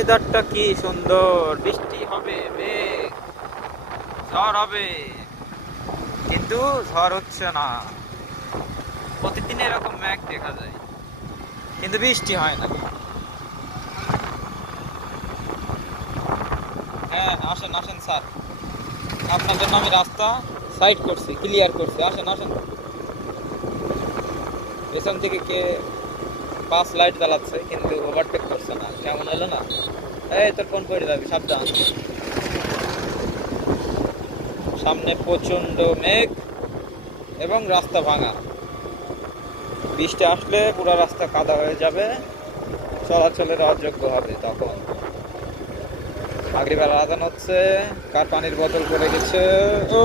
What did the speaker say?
ওয়েদারটা কি সুন্দর, বৃষ্টি হবে, মেঘ, ঝড় হবে, কিন্তু ঝড় হচ্ছে না। প্রতিদিন এরকম মেঘ দেখা যায়, কিন্তু বৃষ্টি হয় না। হ্যাঁ, আসেন আসেন স্যার, আপনার জন্য আমি রাস্তা সাইড করছি, ক্লিয়ার করছি। আসেন আসেন। পেছন থেকে কে বাস লাইট জ্বালাচ্ছে কিন্তু ওভারটেক করছে না, কেমন হলো না? এই তোর কোন পড়ে যাবি, সাবধান। সামনে প্রচন্ড মেঘ এবং রাস্তা ভাঙা। বৃষ্টি আসলে পুরো রাস্তা কাদা হয়ে যাবে, চলাচলের অযোগ্য হবে তখন। মাগরিবের আজান হচ্ছে, কার পানির বোতল পড়ে গেছে। ও